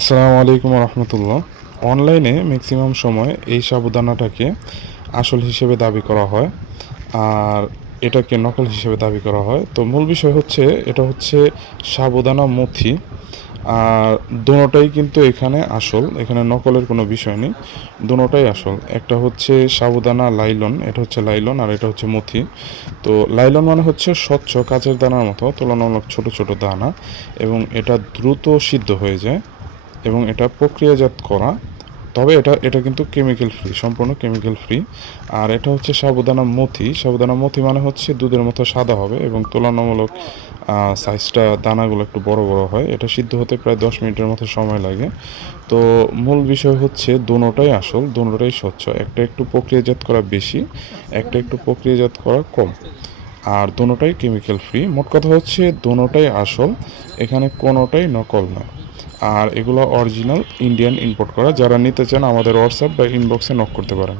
আসসালামু আলাইকুম রহমতুল্লাহ। অনলাইনে ম্যাক্সিমাম সময় এই সাবুদানাটাকে আসল হিসেবে দাবি করা হয়, আর এটাকে নকল হিসেবে দাবি করা হয়। তো মূল বিষয় হচ্ছে এটা হচ্ছে সাবুদানা মথি। আর দোনোটাই কিন্তু এখানে আসল, এখানে নকলের কোনো বিষয় নেই, দোনোটাই আসল। একটা হচ্ছে সাবুদানা লাইলন, এটা হচ্ছে লাইলন, আর এটা হচ্ছে মথি। তো লাইলন মানে হচ্ছে স্বচ্ছ কাচের দানার মতো তুলনামূলক ছোট ছোট দানা, এবং এটা দ্রুত সিদ্ধ হয়ে যায় এবং এটা প্রক্রিয়াজাত করা। তবে এটা এটা কিন্তু কেমিক্যাল ফ্রি, সম্পূর্ণ কেমিক্যাল ফ্রি। আর এটা হচ্ছে সাবুদানা মথি। সাবুদানা মথি মানে হচ্ছে দুধের মতো সাদা হবে এবং তুলনামূলক সাইজটা দানাগুলো একটু বড় বড় হয়। এটা সিদ্ধ হতে প্রায় 10 মিনিটের মতো সময় লাগে। তো মূল বিষয় হচ্ছে দোনোটাই আসল, দোনোটাই স্বচ্ছ। একটা একটু প্রক্রিয়াজাত করা বেশি, একটা একটু প্রক্রিয়াজাত করা কম। আর দোনোটাই কেমিক্যাল ফ্রি। মোট কথা হচ্ছে দোনোটাই আসল, এখানে কোনোটাই নকল নয়। আর এগুলো অরিজিনাল ইন্ডিয়ান ইম্পোর্ট করা। যারা নিতে চান আমাদের হোয়াটসঅ্যাপ বা ইনবক্সে নক করতে পারেন।